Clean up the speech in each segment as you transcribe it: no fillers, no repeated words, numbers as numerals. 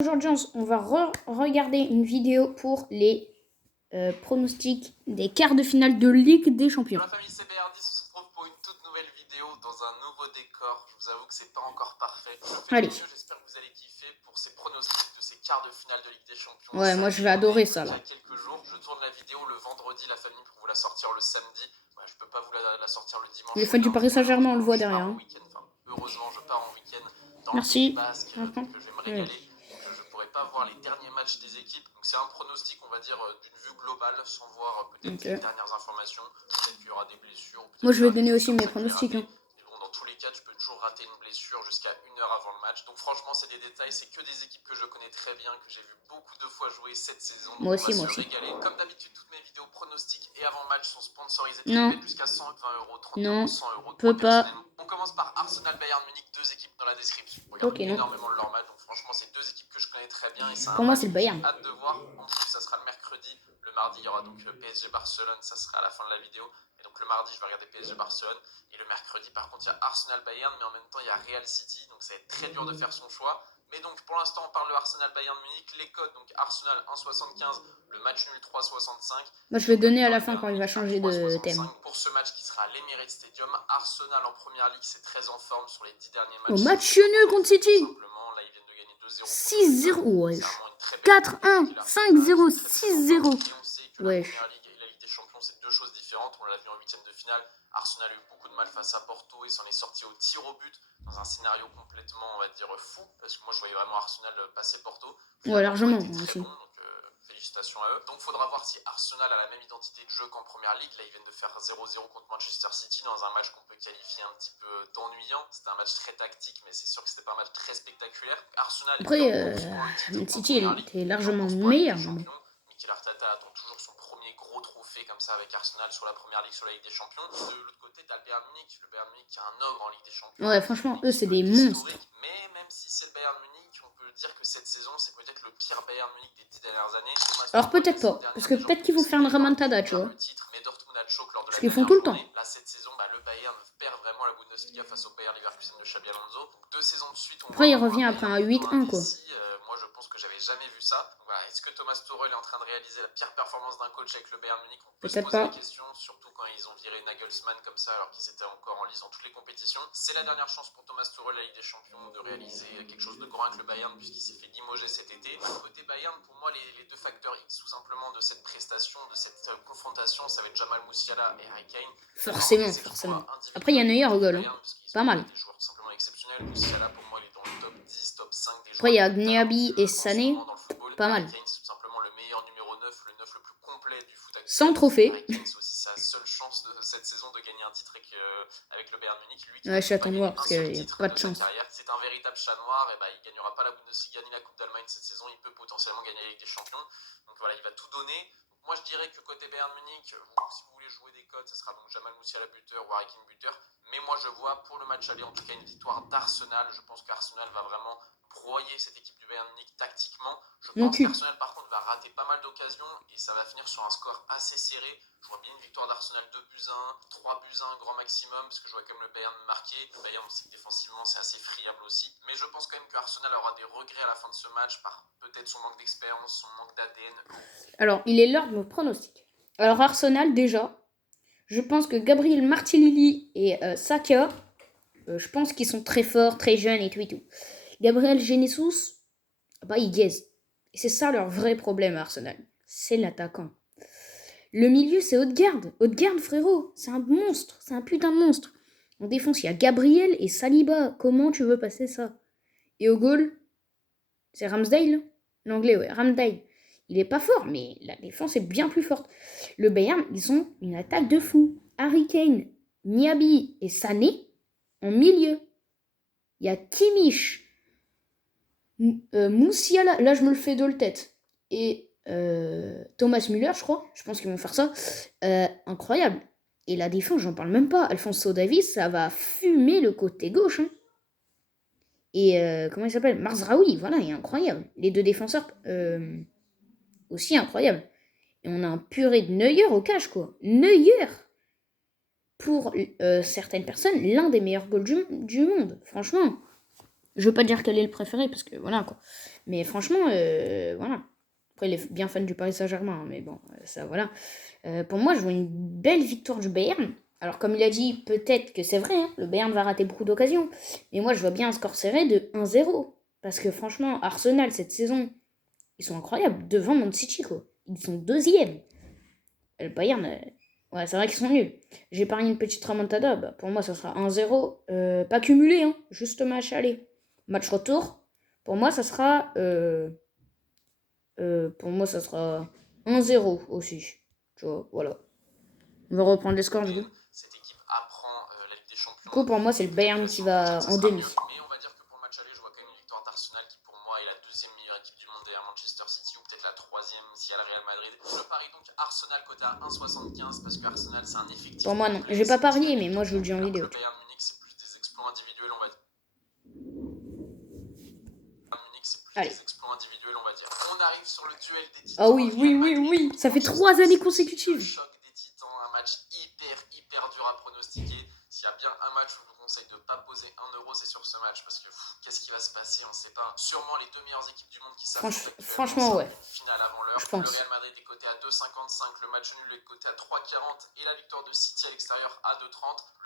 Aujourd'hui, on va regarder une vidéo pour les pronostics des quarts de finale de Ligue des Champions. Bonjour la famille CBR10, on se retrouve pour une toute nouvelle vidéo dans un nouveau décor. Je vous avoue que c'est pas encore parfait. Je fais Allez. mieux, j'espère que vous allez kiffer pour ces pronostics de ces quarts de finale de Ligue des Champions. Ouais, moi je vais adorer ça là. Il y a quelques jours, je tourne la vidéo le vendredi, la famille, pour vous la sortir le samedi. Ouais, je peux pas vous la sortir le dimanche. Les fans du Paris Saint-Germain, on le voit derrière. Hein. Enfin, heureusement, je pars en week-end dans Merci. le Pays Basque, donc je vais me régaler. Je pourrais pas voir les derniers matchs des équipes. Donc c'est un pronostic, on va dire, d'une vue globale, sans voir peut-être les dernières informations. Peut-être qu'il y aura des blessures. Moi je vais donner aussi mes pronostics. Hein. Bon, dans tous les cas, tu peux toujours rater une blessure jusqu'à 1 heure avant le match. Donc franchement, c'est des détails. C'est que des équipes que je connais très bien, que j'ai vu beaucoup de fois jouer cette saison. Moi aussi, on va se régaler. Comme d'habitude, toutes mes vidéos pronostics et avant-match sont sponsorisées. Non. Jusqu'à 120 euros, 30 non. euros, 100 euros. Peut pas. On commence par Arsenal-Bayern Munich, deux équipes dans la description. Ok, non. Énormément de leur match. Donc franchement, c'est deux équipes que je connais très bien. Et pour moi, c'est le Bayern. Hâte de voir. En plus, ça sera le mercredi. Le mardi, il y aura donc PSG Barcelone. Ça sera à la fin de la vidéo. Et donc le mardi, je vais regarder PSG Barcelone. Et le mercredi, par contre, il y a Arsenal Bayern, mais en même temps, il y a Real City. Donc ça va être très dur de faire son choix. Mais donc pour l'instant, on parle de Arsenal Bayern Munich. Les codes, donc Arsenal 1,75, le match nul 3,65. Moi, je vais donner à la fin quand il va changer de thème. Pour ce match qui sera à l'Emirates Stadium, Arsenal en première ligue, c'est très en forme sur les 10 derniers matchs. Au match nul contre City. Là, ils viennent de gagner 2-0. 6-0, ouais. 4-1, 5-0, 6-0. Ouais. La Ligue et la Ligue des Champions, c'est deux choses différentes. On l'a vu en huitième de finale. Arsenal a eu beaucoup de mal face à Porto et s'en est sorti au tir au but dans un scénario complètement, on va dire, fou. Parce que moi, je voyais vraiment Arsenal passer Porto. Ouais, largement aussi. Bon, donc, félicitations à eux. Donc, il faudra voir si Arsenal a la même identité de jeu qu'en première ligue. Là, ils viennent de faire 0-0 contre Manchester City dans un match qu'on peut qualifier un petit peu d'ennuyant. C'était un match très tactique, mais c'est sûr que c'était pas un match très spectaculaire. Arsenal. Après, City était largement meilleur. Mikel Arteta attend toujours son premier gros trophée comme ça avec Arsenal sur la première ligue, sur la Ligue des Champions. De l'autre côté, t'as le Bayern Munich. Le Bayern Munich qui est un ogre en Ligue des Champions. Ouais, franchement, eux, c'est des monstres. Mais même si c'est le Bayern Munich, on peut dire que cette saison, c'est peut-être le pire Bayern Munich des 10 dernières années. Alors peut-être pas, parce que peut-être qu'ils vont faire une remontada, tu vois. Parce qu'ils font tout le temps. Là, cette saison, le Bayern perd vraiment la Bundesliga face au Bayern Leverkusen de Xabi Alonso. Donc 2 saisons de suite. Après, il revient après un 8-1, quoi. Moi, je pense que j'avais jamais vu ça. Donc, voilà. Est-ce que Thomas Tuchel est en train de réaliser la pire performance d'un coach avec le Bayern Munich? On peut se poser la question, surtout quand ils ont viré Nagelsmann comme ça, alors qu'ils étaient encore en lice dans toutes les compétitions. C'est la dernière chance pour Thomas Tuchel, la Ligue des Champions, de réaliser quelque chose de grand avec le Bayern, puisqu'il s'est fait limoger cet été. Côté Bayern, pour moi, les deux facteurs X, tout simplement, de cette prestation, de cette confrontation, ça va être Jamal Musiala et Harry Kane. Forcément. Après, il y a Neuer au goal. Hein. Pas mal. Des joueurs simplement exceptionnels. Musiala, pour moi, il est dans le top 10, top 5 des joueurs. Après, il y a Gnabry et Sané. Pas mal. Kane, c'est tout simplement le meilleur numéro 9, le 9 le plus complet du foot actuel. Sans trophée. Kane, c'est aussi sa seule chance de cette saison de gagner un titre avec le Bayern Munich. Lui, ouais, je t'attends noir parce qu'il n'y a pas de chance. C'est un véritable chat noir. Et il ne gagnera pas la Bundesliga ni la Coupe d'Allemagne cette saison. Il peut potentiellement gagner la Ligue des Champions. Donc voilà, il va tout donner. Moi, je dirais que côté Bayern Munich, si vous voulez jouer des codes, ce sera donc Jamal Musiala buteur ou Harry Kane buteur. Mais moi, je vois pour le match aller, en tout cas, une victoire d'Arsenal. Je pense qu'Arsenal va vraiment broyer cette équipe du Bayern Munich tactiquement. Je pense qu'Arsenal, par contre, va rater pas mal d'occasions et ça va finir sur un score assez serré. Je vois bien une victoire d'Arsenal 2-1, 3-1 grand maximum, parce que je vois quand même le Bayern marquer. Le Bayern, on sait que défensivement, c'est assez friable aussi. Mais je pense quand même qu'Arsenal aura des regrets à la fin de ce match par peut-être son manque d'expérience, son manque d'ADN. Alors, il est l'heure de nos pronostics. Alors, Arsenal, déjà, je pense que Gabriel Martinelli et Saka, je pense qu'ils sont très forts, très jeunes et tout. Gabriel Jesus, il gaze. Et c'est ça leur vrai problème à Arsenal. C'est l'attaquant. Le milieu, c'est Odegaard. Odegaard, frérot, c'est un monstre. C'est un putain de monstre. En défense, il y a Gabriel et Saliba. Comment tu veux passer ça? Et au goal, c'est Ramsdale. L'anglais, ouais, Ramsdale. Il est pas fort, mais la défense est bien plus forte. Le Bayern, ils ont une attaque de fou. Harry Kane, Gnabry et Sané en milieu. Il y a Kimmich, Musiala, là je me le fais de le tête, et Thomas Müller, je crois. Je pense qu'ils vont faire ça. Incroyable. Et la défense, j'en parle même pas. Alphonso Davies, ça va fumer le côté gauche. Hein. Et comment il s'appelle? Mazraoui, voilà, il est incroyable. Les deux défenseurs, aussi incroyable. Et on a un purée de Neuer au cash, quoi. Neuer, pour certaines personnes, l'un des meilleurs goals du monde, franchement. Je veux pas dire quel est le préféré, parce que voilà, quoi. Mais franchement, voilà. Après, il est bien fan du Paris Saint-Germain, mais bon, ça, voilà. Pour moi, je vois une belle victoire du Bayern. Alors, comme il a dit, peut-être que c'est vrai, hein, le Bayern va rater beaucoup d'occasions. Mais moi, je vois bien un score serré de 1-0. Parce que franchement, Arsenal, cette saison, ils sont incroyables. Devant Man City, quoi. Ils sont deuxièmes. Le Bayern, ouais, c'est vrai qu'ils sont nuls. J'ai parié une petite remontada. Bah, pour moi, ça sera 1-0. Pas cumulé, hein. Juste match aller. Match retour. Pour moi, ça sera... pour moi, ça sera 1-0 aussi. Tu vois, voilà. On va reprendre les scores, du coup. Cette équipe apprend la Ligue des Champions. Du coup, pour moi, c'est le Bayern qui va en demi. Mais on va dire que pour le match aller, je vois quand même une victoire d'Arsenal qui, pour moi, est la deuxième meilleure équipe du monde derrière Manchester City, ou peut-être la troisième si elle a le Real Madrid. Je parie donc Arsenal coté à 1,75 parce que Arsenal, c'est un effectif. Pour moi, non. J'ai pas parié, mais moi, je vous le dis en vidéo. Le Bayern Munich, c'est plus des exploits individuels, on va dire. Allez. Des exploits individuels, on va dire. On arrive sur le duel des titans. Ah oui. Ça fait 3 années consécutives. Le choc des titans, un match hyper dur à pronostiquer. S'il y a bien un match où je vous conseille de ne pas poser 1€, c'est sur ce match. Parce que qu'est-ce qui va se passer, on ne sait pas. Sûrement les deux meilleures équipes du monde qui s'affrontent. Franchement, ouais. Finale avant l'heure. Le Real Madrid est coté à 2,55. Le match nul est coté à 3,40. Et la victoire de City à l'extérieur à 2,30.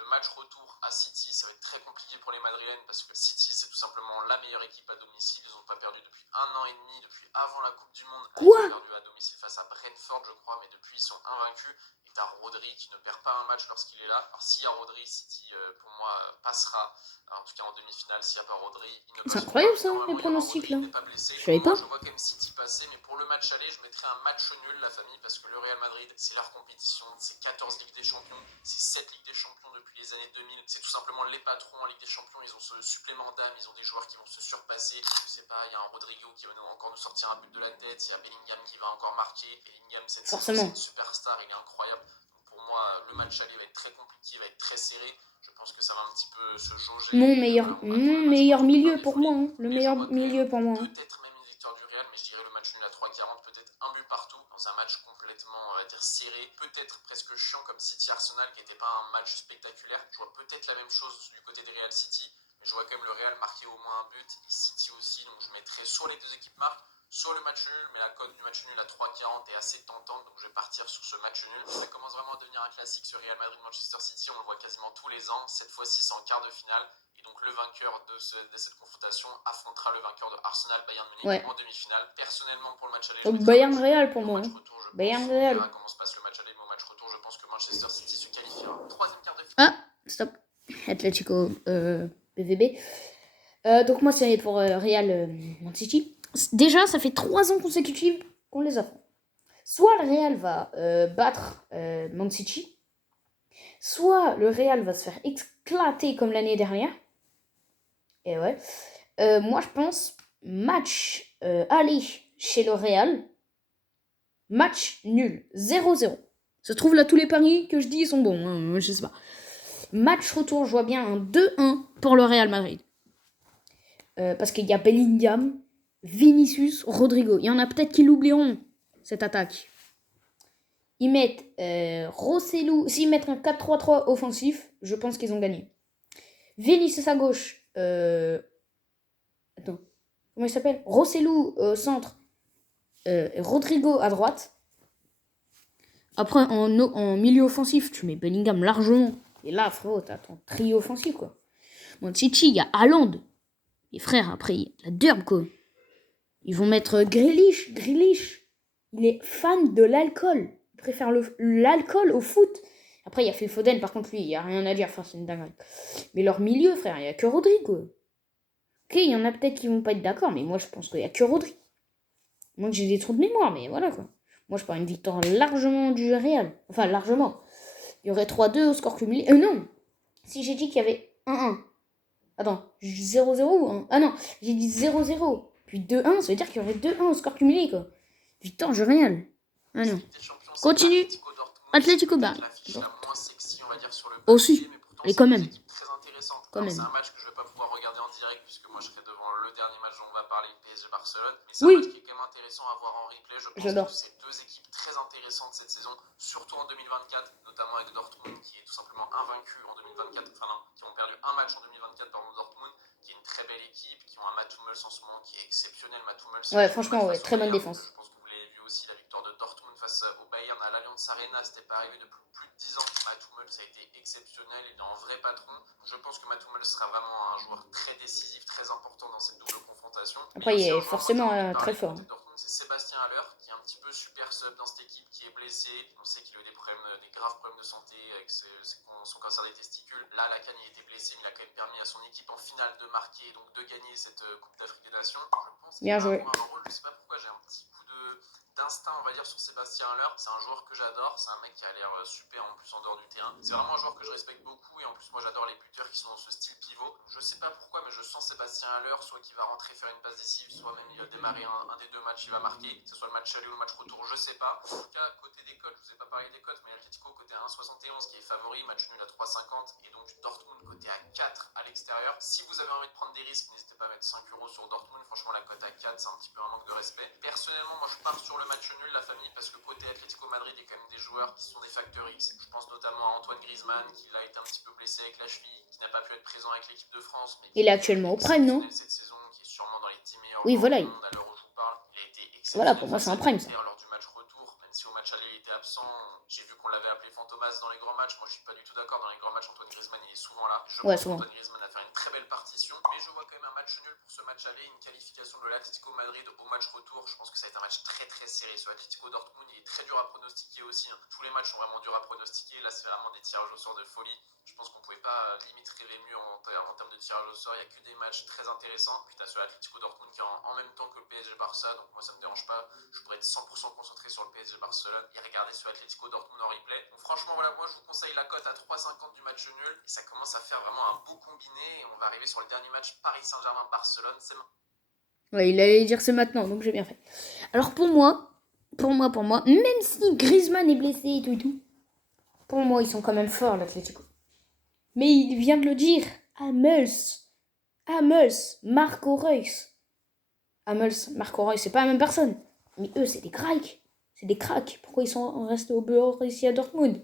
Le match retour à City, ça va être très compliqué pour les Madrilènes. Parce que City, c'est tout simplement la meilleure équipe à domicile. Ils n'ont pas perdu depuis 1 an et demi, depuis avant la Coupe du Monde. Quoi? Ils ont perdu à domicile face à Brentford, je crois. Mais depuis, ils sont invaincus. Et t'as Rodri qui ne perd pas un match lorsqu'il est là. Alors s'il y a Rodri, City pour moi passera, en tout cas en demi-finale. S'il n'y a pas Rodri, il ne passe pas. C'est incroyable ça, les pronostics là. Je savais pas. Je vois quand même City passer, mais pour le match aller, je mettrai un match nul, la famille, parce que le Real Madrid, c'est leur compétition, c'est 14 Ligues des Champions, c'est 7 Ligues des Champions depuis les années 2000. C'est tout simplement les patrons en Ligue des Champions, ils ont ce supplément d'âme, ils ont des joueurs qui vont se surpasser. Je sais pas, il y a un Rodrigo qui va encore nous sortir un but de la tête, il y a Bellingham qui va encore marquer. Bellingham, cette saison, c'est une superstar, il est incroyable. Pour moi, le match aller va être très compliqué, va être très serré. Je pense que ça va un petit peu se jauger. Mon meilleur milieu pour moi. Hein. Le meilleur milieu pour moi. Peut-être même une victoire du Real, mais je dirais le match nul à 3,40, peut-être un but partout, dans un match complètement, on va dire, serré, peut-être presque chiant comme City-Arsenal, qui n'était pas un match spectaculaire. Je vois peut-être la même chose du côté des Real City, mais je vois quand même le Real marquer au moins un but, et City aussi, donc je mettrai soit les deux équipes marquent, soit le match nul, mais la cote du match nul à 3,40 est assez tentante, donc je vais partir sur ce match nul. Ça commence vraiment à devenir un classique, ce Real Madrid-Manchester City, on le voit quasiment tous les ans. Cette fois-ci, c'est en quart de finale. Et donc le vainqueur de cette confrontation affrontera le vainqueur de Arsenal-Bayern Munich en demi-finale. Personnellement, pour le match aller, donc Bayern-Real pour moi. Bayern-Real. Comment se passe le match aller, mais au match retour, je pense que Manchester City se qualifiera. Troisième quart de finale. Ah, stop. Atlético PVB. Donc moi, c'est pour Real Man City. Déjà, ça fait 3 ans consécutifs qu'on les affronte. Soit le Real va battre Man City, soit le Real va se faire éclater comme l'année dernière. Et ouais. Moi, je pense match aller chez le Real, match nul, 0-0. Ça se trouve là, tous les paris que je dis sont bons, hein, je sais pas. Match retour, je vois bien un 2-1 pour le Real Madrid. Parce qu'il y a Bellingham, Vinicius, Rodrigo. Il y en a peut-être qui l'oublieront, cette attaque. Ils mettent Rossellou. S'ils mettent un 4-3-3 offensif, je pense qu'ils ont gagné. Vinicius à gauche. Attends. Comment il s'appelle? Rossellou au centre. Rodrigo à droite. Après, en milieu offensif, tu mets Bellingham largement. Et là, frérot, t'as ton trio offensif, quoi. Mon Titi, il y a Haaland. Et frère, après, il y a la Derbe, quoi. Ils vont mettre Grealish. Il est fan de l'alcool. Il préfère l'alcool au foot. Après, il y a Phil Foden, par contre, lui, il n'y a rien à dire. Enfin, c'est une dinguerie. Mais leur milieu, frère, il n'y a que Rodri, quoi. Ok, il y en a peut-être qui vont pas être d'accord, mais moi, je pense qu'il n'y a que Rodri. Moi, j'ai des trous de mémoire, mais voilà, quoi. Moi, je parle une victoire largement du Real. Enfin, largement. Il y aurait 3-2 au score cumulé. Non. Si j'ai dit qu'il y avait 1-1. Attends, 0-0 ou 1? Ah non, j'ai dit 0-0. Puis 2-1, ça veut dire qu'il y aurait 2-1 au score cumulé, quoi. Victoire du Real. Ah non. Continue. Atlético Bar. Aussi. Et quand même. C'est un match que je ne vais pas pouvoir regarder en direct puisque moi je serai devant le dernier match dont on va parler, PSG Barcelone. Mais c'est un match qui est quand même intéressant à voir en replay. Je pense que c'est deux équipes très intéressantes cette saison, surtout en 2024, notamment avec Dortmund qui est tout simplement invaincu en 2024, enfin non, qui ont perdu un match en 2024 par Dortmund, qui est une très belle équipe, qui ont un Matt Hummels en ce moment qui est exceptionnel. Matt Hummels, Ouais, franchement, ouais, très bonne Bayern, défense. je pense que vous l'avez vu aussi, la victoire de Dortmund face au Bayern à l'Allianz Arena, c'était pas arrivé depuis plus de 10 ans. Matt Hummels a été exceptionnel, il est un vrai patron. Je pense que Matt Hummels sera vraiment un joueur très décisif, très important dans cette double confrontation. Après, il est forcément très fort. C'est Sébastien Haller qui est un petit peu super sub dans cette équipe, qui est blessé. On sait qu'il a eu des graves problèmes de santé avec son cancer des testicules. Là, Lacan il était blessé, mais il a quand même permis à son équipe en finale de marquer et donc de gagner cette Coupe d'Afrique des Nations. Je pense qu'il va avoir un rôle, je sais pas pourquoi j'ai un petit coup d'instinct, on va dire, sur Sébastien Haller. C'est un joueur que j'adore, c'est un mec qui a l'air super en plus en dehors du terrain. C'est vraiment un joueur que je respecte beaucoup et en plus moi j'adore les buteurs qui sont dans ce style pivot. Je sais pas pourquoi, mais je sens Sébastien Haller, soit qu'il va rentrer faire une passe décisive, soit même il va démarrer un des deux matchs, il va marquer, que ce soit le match aller ou le match retour, je sais pas. En tout cas, côté des cotes, je vous ai pas parlé des cotes, mais Atletico côté à 1,71 qui est favori, match nul à 3,50 et donc Dortmund côté à 4 à l'extérieur. Si vous avez envie de prendre des risques, n'hésitez pas à mettre 5 euros sur Dortmund. Franchement, la cote à 4, c'est un petit peu un manque de respect. Personnellement, moi je pars sur le match nul, la famille, parce que côté Atlético Madrid, il y a quand même des joueurs qui sont des facteurs X. Je pense notamment à Antoine Griezmann, qui a été un petit peu blessé avec la cheville, qui n'a pas pu être présent avec l'équipe de France. Mais il est actuellement au prime, non? cette saison, qui est sûrement dans les 10 meilleurs oui, voilà. du monde à l'heure où je vous parle. Il a été exceptionnel. Voilà, pour moi, c'est un prime, ça. Lors du match retour, même si au match aller il était absent, j'ai vu qu'on l'avait appelé Fantomas dans les grands matchs. Moi, je suis pas du tout d'accord. Dans les grands matchs, Antoine Griezmann, il est souvent là. Je pense qu'Antoine Griezmann a fait une très belle partition, mais je vois quand même un match nul pour ce match aller, une qualification de l'Atlético Madrid au match retour. Je pense que ça va être un match très très serré. Ce Atlético Dortmund, il est très dur à pronostiquer aussi. Tous les matchs sont vraiment durs à pronostiquer. Là, c'est vraiment des tirages au sort de folie. Je pense qu'on pouvait pas limite rêver mieux en termes de tirage au sort. Il n'y a que des matchs très intéressants. Puis tu as ce Atlético Dortmund qui est en même temps que le PSG Barça. Donc moi, ça me dérange pas. Je pourrais être 100% concentré sur le PSG Barcelone et regarder ce Atlético Dortmund en replay. Donc franchement, voilà, moi je vous conseille la cote à 3,50 du match nul. Et ça commence à faire vraiment un beau combiné. Et on va arriver sur le dernier match Paris Saint-Germain-Barcelone. C'est ouais, il allait dire c'est maintenant, donc j'ai bien fait. Alors pour moi, même si Griezmann est blessé et tout, pour moi, ils sont quand même forts, l'Atlético. Mais il vient de le dire, Hummels, Marco Reus. Hummels, Marco Reus, c'est pas la même personne. Mais eux, c'est des cracks. C'est des cracks. Pourquoi ils sont restés au Borussia Dortmund?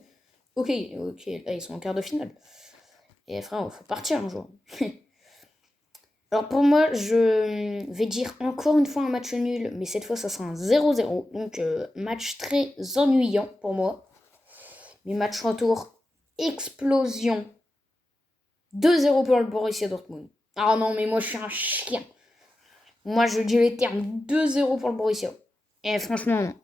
Ok, là, ils sont en quart de finale. Et frère, il faut partir un jour. Alors pour moi, je vais dire encore une fois un match nul, mais cette fois ça sera un 0-0. Donc match très ennuyant pour moi. Mais match retour, explosion. 2-0 pour le Borussia Dortmund. Ah non, mais moi je suis un chien. Moi je dis les termes 2-0 pour le Borussia. Et franchement, non.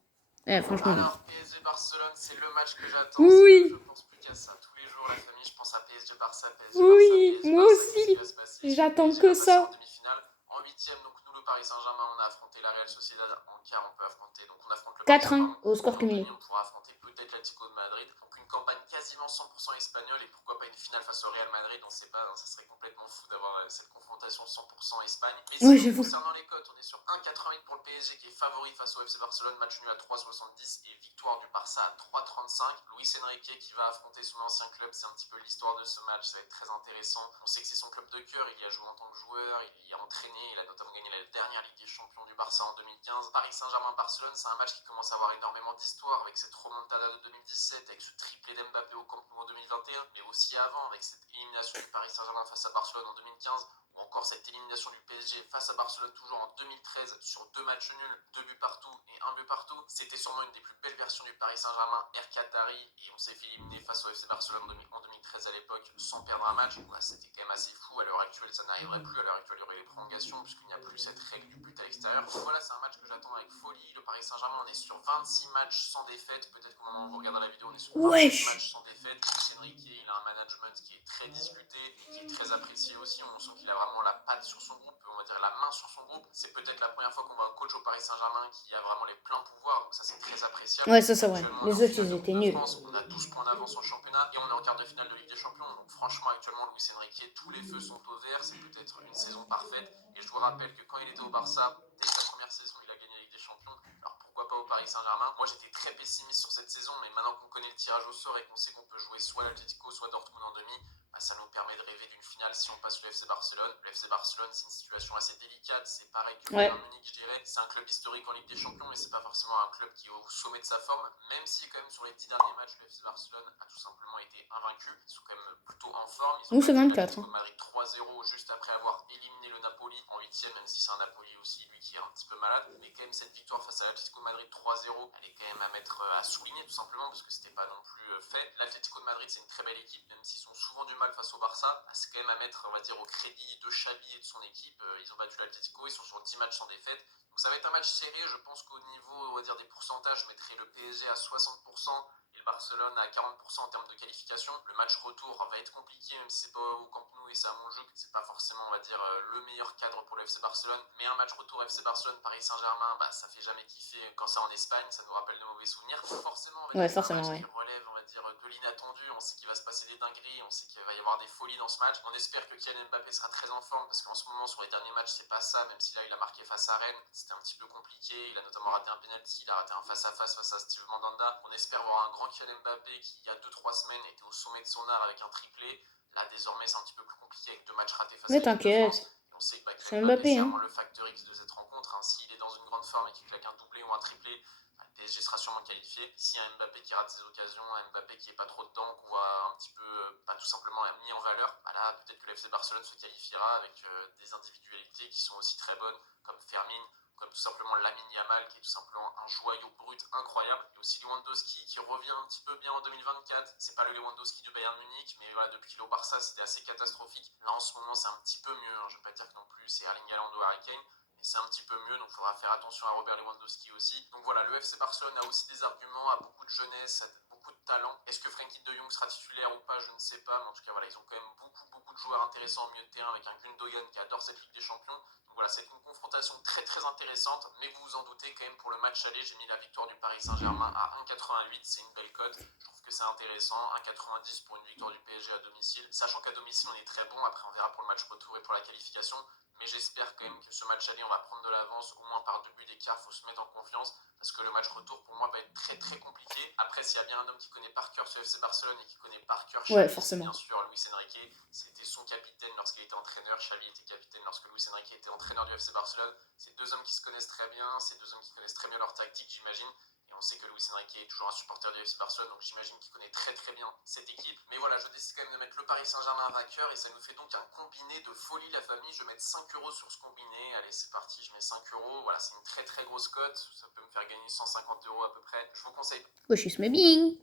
Alors, PSG Barcelone, c'est le match que j'attends. Oui. Je pense plus qu'à ça tous les jours, la famille. Je pense à PSG Barça, oui, moi aussi. J'attends que ça. En demi-finale. En huitième, donc nous, le Paris Saint-Germain, on a affronté la Real Sociedad. En quart, on peut affronter. Donc on affronte le 4-1 au score cumulé. On pourra affronter peut-être l'Atlético de Madrid. Donc une campagne quasiment 100% espagnole et pourquoi pas une finale face au Real Madrid. On sait pas, ça serait complètement fou d'avoir cette confrontation 100% Espagne. Mais sinon, concernant les cotes, on est sur 1,88 pour le PSG qui est favori face au FC Barcelone, match nul à 3,70 et victoire du Barça à 3,35. Luis Enrique qui va affronter son ancien club, c'est un petit peu l'histoire de ce match, ça va être très intéressant. On sait que c'est son club de cœur, il y a joué en tant que joueur, il y a entraîné, il a notamment gagné la dernière Ligue des Champions du Barça en 2015. Paris Saint-Germain-Barcelone, c'est un match qui commence à avoir énormément d'histoire avec cette remontada de 2017, avec ce triplé d'Mbappé au Camp Nou en 2021, mais aussi avant avec cette élimination du Paris Saint-Germain face à Barcelone en 2015, ou encore cette élimination du PSG face à Barcelone toujours en 2013 sur 2 matchs nuls, 2 buts partout et 1 but partout. C'était sûrement une des plus belles versions du Paris Saint-Germain, Air Qatari, et on s'est fait éliminer face au FC Barcelone en 2013 à l'époque sans perdre un match. Ouais, c'était quand même assez fou. À l'heure actuelle, ça n'arriverait plus. À l'heure actuelle, il y aurait les prolongations puisqu'il n'y a plus cette règle du but à l'extérieur. Donc voilà, c'est un match que j'attends avec folie. Le Paris Saint-Germain, on est sur 26 matchs sans défaite. Peut-être qu'au moment où vous regardez la vidéo, on est sur 26 matchs sans défaite. Luis Enrique, il a un management qui est très discuté et qui est très apprécié aussi. On sent qu'il a vraiment la patte sur son groupe, on va dire la main sur son groupe. C'est peut-être la première fois qu'on voit un coach au Paris Saint-Germain qui a vraiment les pleins pouvoirs, donc ça c'est très appréciable. Ouais, ça c'est vrai. Les autres ils étaient nuls. On a 12 points d'avance en championnat et on est en quart de finale de Ligue des Champions. Donc franchement actuellement Luis Enrique, tous les feux sont au vert, c'est peut-être une saison parfaite. Et je vous rappelle que quand il était au Barça, dès sa première saison, il a gagné la Ligue des Champions. Alors pourquoi pas au Paris Saint-Germain? Moi j'étais très pessimiste sur cette saison, mais maintenant qu'on connaît le tirage au sort et qu'on sait qu'on peut jouer soit l'Atlético, soit Dortmund en demi, ça nous permet de rêver d'une finale si on passe le FC Barcelone. Le FC Barcelone, c'est une situation assez délicate. C'est pareil que le Bayern Munich, je dirais. C'est un club historique en Ligue des Champions, mais c'est pas forcément un club qui est au sommet de sa forme. Même si, quand même, sur les 10 derniers matchs, le FC Barcelone a tout simplement été invaincu. Ils sont quand même plutôt en forme. Ils ont Nous, c'est battu 24. l'Atlético de Madrid 3-0 juste après avoir éliminé le Napoli en 8e, même si c'est un Napoli aussi, lui, qui est un petit peu malade. Mais quand même, cette victoire face à l'Atlético de Madrid 3-0, elle est quand même à mettre à souligner, tout simplement, parce que c'était pas non plus fait. L'Atlético de Madrid, c'est une très belle équipe, même s'ils ont souvent du mal face au Barça. C'est quand même à mettre, on va dire, au crédit de Xavi et de son équipe. Ils ont battu l'Atlético, ils sont sur 10 matchs sans défaite. Donc ça va être un match serré. Je pense qu'au niveau, on va dire, des pourcentages, je mettrai le PSG à 60%. Et le Barcelone à 40% en termes de qualification. Le match retour va être compliqué, même si c'est pas au Camp Nou et c'est à Montjuic. C'est pas forcément, on va dire, le meilleur cadre pour le FC Barcelone. Mais un match retour FC Barcelone, Paris Saint-Germain, ça fait jamais kiffer quand c'est en Espagne. Ça nous rappelle de mauvais souvenirs. Forcément, on va dire, c'est un match qui relève, on va dire, de l'inattendu. On sait qu'il va se passer des dingueries. On sait qu'il va y avoir des folies dans ce match. On espère que Kylian Mbappé sera très en forme parce qu'en ce moment, sur les derniers matchs, c'est pas ça. Même si là, il a marqué face à Rennes, c'était un petit peu compliqué. Il a notamment raté un penalty. Il a raté un face-à-face face à Steve Mandanda. On espère voir un grand Kylian Mbappé qui, il y a 2-3 semaines, était au sommet de son art avec un triplé. Là, désormais, c'est un petit peu plus compliqué avec 2 matchs ratés face à l'équipe de France. Et on sait que Kylian Mbappé, c'est vraiment le facteur X de cette rencontre. S'il est dans une grande forme et qu'il claque un doublé ou un triplé, le PSG sera sûrement qualifié. S'il y a un Mbappé qui rate ses occasions, un Mbappé qui est pas trop dedans, qu'on voit un petit peu, pas tout simplement mis en valeur, là, peut-être que le FC Barcelone se qualifiera avec des individualités qui sont aussi très bonnes, comme Fermin, comme tout simplement Lamine Yamal, qui est tout simplement un joyau brut incroyable. Et aussi Lewandowski, qui revient un petit peu bien en 2024. C'est pas le Lewandowski du Bayern Munich, mais voilà, depuis qu'il est au Barça, c'était assez catastrophique. Là, en ce moment, c'est un petit peu mieux. Je vais pas dire que non plus c'est Erling Haaland ou Harry Kane, mais c'est un petit peu mieux, donc il faudra faire attention à Robert Lewandowski aussi. Donc voilà, le FC Barcelone a aussi des arguments, a beaucoup de jeunesse, a beaucoup de talent. Est-ce que Frenkie de Jong sera titulaire ou pas, je ne sais pas, mais en tout cas, voilà, ils ont quand même beaucoup de joueurs intéressants au milieu de terrain, avec un Gundogan qui adore cette Ligue des Champions. Donc voilà, c'est une confrontation très intéressante, mais vous vous en doutez quand même, pour le match aller, j'ai mis la victoire du Paris Saint-Germain à 1,88, c'est une belle cote. Je trouve que c'est intéressant, 1,90 pour une victoire du PSG à domicile, sachant qu'à domicile on est très bon. Après on verra pour le match retour et pour la qualification, mais j'espère quand même que ce match aller, on va prendre de l'avance, au moins par 2 buts d'écart. Il faut se mettre en confiance, parce que le match retour pour moi va être très compliqué. Après, s'il y a bien un homme qui connaît par cœur ce FC Barcelone et qui connaît par cœur Xavi, bien sûr, Luis Enrique. C'était son capitaine lorsqu'il était entraîneur. Xavi était capitaine lorsque Luis Enrique était entraîneur du FC Barcelone. C'est 2 hommes qui se connaissent très bien, c'est 2 hommes qui connaissent très bien leur tactique, j'imagine. Et on sait que Luis Enrique est toujours un supporter du FC Barcelone, donc j'imagine qu'il connaît très bien cette équipe. Mais voilà, je décide quand même de mettre le Paris Saint-Germain vainqueur, et ça nous fait donc un combiné de folie, la famille. Je vais mettre 5 € sur ce combiné. Allez, c'est parti, je mets 5 €. Voilà, c'est une très grosse cote. Ça peut me faire gagner 150 € à peu près. Je vous conseille. Wesh, mais bing.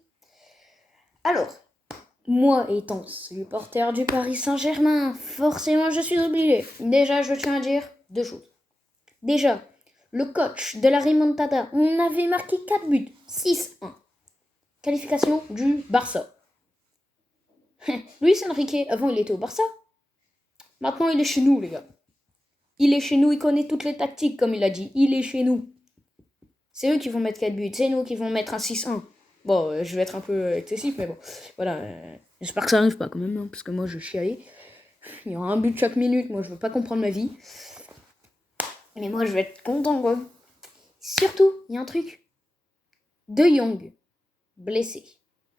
Alors, moi étant supporter du Paris Saint-Germain, forcément je suis obligé. Déjà, je tiens à dire 2 choses. Déjà, le coach de la remontada, on avait marqué 4 buts, 6-1. Qualification du Barça. Luis Enrique, avant il était au Barça. Maintenant il est chez nous, les gars. Il est chez nous, il connaît toutes les tactiques, comme il a dit. Il est chez nous. C'est eux qui vont mettre 4 buts, c'est nous qui vont mettre un 6-1. Bon, je vais être un peu excessif, mais bon. Voilà, j'espère que ça arrive pas quand même, hein, parce que moi je chialais. Il y aura un but chaque minute, moi je veux pas comprendre ma vie. Mais moi je vais être content, quoi. Surtout, il y a un truc. De Jong, blessé.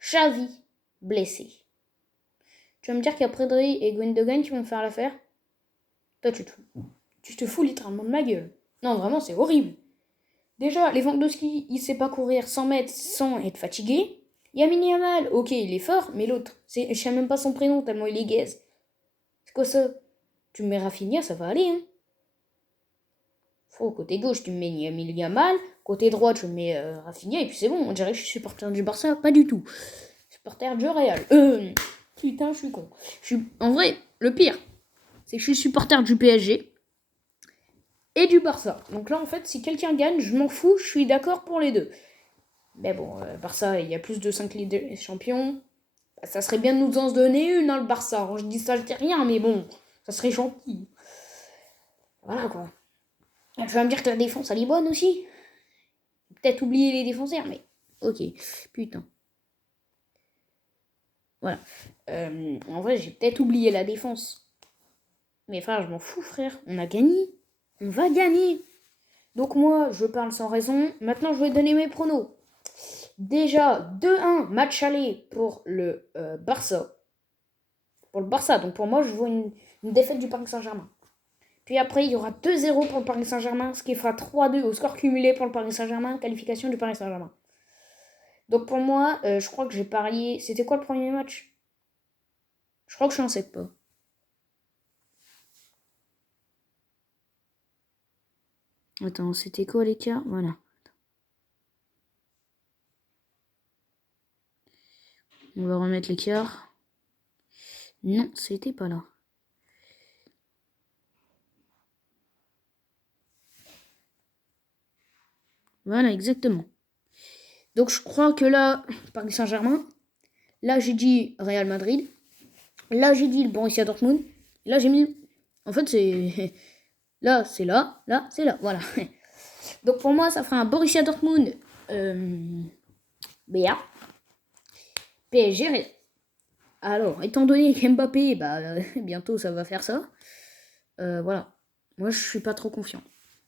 Xavi, blessé. Tu vas me dire qu'il y a Pedri et Gundogan qui vont faire l'affaire? Toi, tu te fous littéralement de ma gueule. Non, vraiment, c'est horrible. Déjà, Lewandowski, il sait pas courir 100 mètres sans être fatigué. Lamine Yamal, ok, il est fort, mais l'autre, je sais même pas son prénom tellement il est gaze. C'est quoi ça? Tu me mets Rafinha, ça va aller, hein. Côté gauche, tu me mets Lamine Yamal. Côté droit, tu me mets Rafinha, et puis c'est bon, on dirait que je suis supporter du Barça. Pas du tout. Supporter du Real. Putain, je suis con. En vrai, le pire, c'est que je suis supporter du PSG et du Barça. Donc là, en fait, si quelqu'un gagne, je m'en fous, je suis d'accord pour les deux. Mais bon, Barça, il y a plus de 5 Ligues des Champions. Ça serait bien de nous en donner une, hein, le Barça. Je dis ça, je dis rien, mais bon, ça serait gentil. Voilà, quoi. Tu vas me dire que la défense, elle est bonne aussi. Peut-être oublier les défenseurs, mais ok. Putain. Voilà. En vrai, j'ai peut-être oublié la défense. Mais frère, je m'en fous, frère. On a gagné. On va gagner. Donc moi, je parle sans raison. Maintenant, je vais donner mes pronos. Déjà, 2-1, match aller pour le Barça. pour le Barça. Donc pour moi, je vois une défaite du Paris Saint-Germain. Puis après, il y aura 2-0 pour le Paris Saint-Germain, ce qui fera 3-2 au score cumulé pour le Paris Saint-Germain, qualification du Paris Saint-Germain. Donc pour moi, je crois que j'ai parié... C'était quoi le premier match? Je crois que je n'en sais pas. Attends, c'était quoi l'écart? Voilà. On va remettre l'écart. Non, c'était pas là. Voilà, exactement. Donc je crois que là, Paris Saint-Germain, là j'ai dit Real Madrid, là j'ai dit le Borussia Dortmund, là j'ai mis... En fait c'est... Là c'est là, c'est là, voilà. Donc pour moi ça fera un Borussia Dortmund BA, PSG Real. Alors, étant donné qu'Mbappé, bientôt ça va faire ça, voilà. Moi je suis pas trop confiant.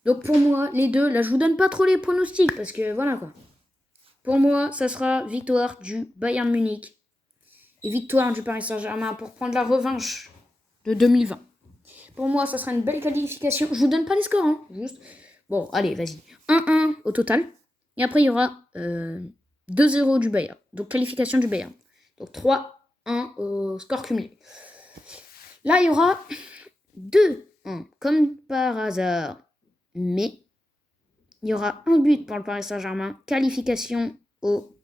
Donc pour moi, les deux, là je vous donne pas trop les pronostics parce que voilà quoi. Pour moi, ça sera victoire du Bayern Munich et victoire du Paris Saint-Germain pour prendre la revanche de 2020. Pour moi, ça sera une belle qualification. Je vous donne pas les scores, hein, juste. Bon, allez, vas-y. 1-1 au total. Et après, il y aura 2-0 du Bayern. Donc, qualification du Bayern. Donc, 3-1 au score cumulé. Là, il y aura 2-1, comme par hasard. Mais il y aura un but pour le Paris Saint-Germain. Qualification au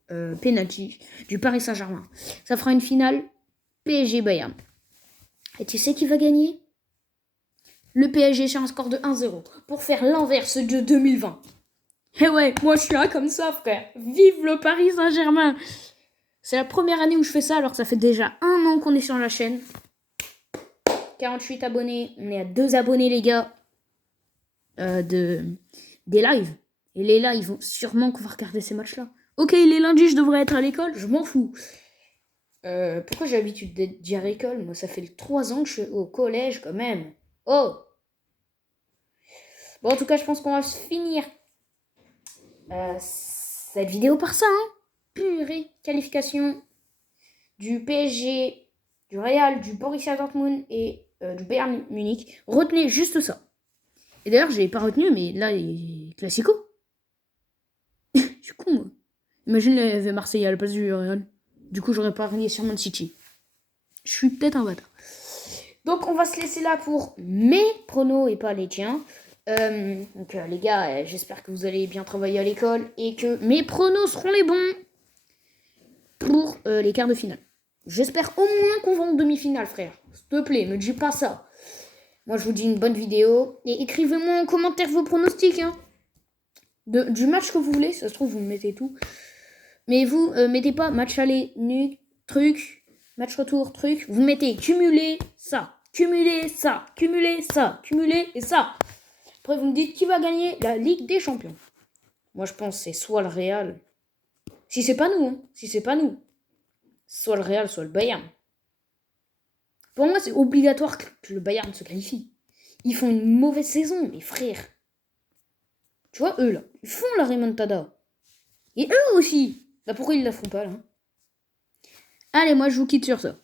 penalty du Paris Saint-Germain. Ça fera une finale PSG-Bayern. Et tu sais qui va gagner? Le PSG sur un score de 1-0. Pour faire l'inverse de 2020. Eh ouais, moi je suis là comme ça, frère. Vive le Paris Saint-Germain. C'est la première année où je fais ça, alors que ça fait déjà 1 an qu'on est sur la chaîne. 48 abonnés. On est à 2 abonnés, les gars. Des lives. Et les lives, ils vont sûrement qu'on va regarder ces matchs-là. Ok, les lundis, je devrais être à l'école, je m'en fous. Pourquoi j'ai l'habitude d'être dire à l'école? Moi, ça fait 3 ans que je suis au collège, quand même. Oh! Bon, en tout cas, je pense qu'on va finir cette vidéo par ça, hein. Purée, qualification du PSG, du Real, du Borussia Dortmund et du Bayern Munich. Retenez juste ça. Et d'ailleurs, je l'ai pas retenu, mais là, il est classico. Je suis con, moi. Imagine, il y avait Marseille à la place du Real. Du coup, j'aurais parié sur Man City. Je suis peut-être un bâtard. Donc, on va se laisser là pour mes pronos et pas les tiens. Donc, les gars, j'espère que vous allez bien travailler à l'école et que mes pronos seront les bons pour les quarts de finale. J'espère au moins qu'on va en demi-finale, frère. S'il te plaît, ne dis pas ça. Moi, je vous dis une bonne vidéo. Et écrivez-moi en commentaire vos pronostics. Hein. Du match que vous voulez. Ça se trouve, vous me mettez tout. Mais vous, mettez pas match aller, nul, truc, match retour, truc. Vous mettez cumuler ça, cumuler ça, cumuler ça, cumuler et ça. Après, vous me dites qui va gagner la Ligue des Champions. Moi, je pense que c'est soit le Real. Si c'est pas nous, hein. Si c'est pas nous. Soit le Real, soit le Bayern. Pour moi, c'est obligatoire que le Bayern se qualifie. Ils font une mauvaise saison, mes frères. Tu vois, eux, là, ils font la remontada. Et eux aussi. Bah pourquoi ils la font pas, là? Allez, moi, je vous quitte sur ça.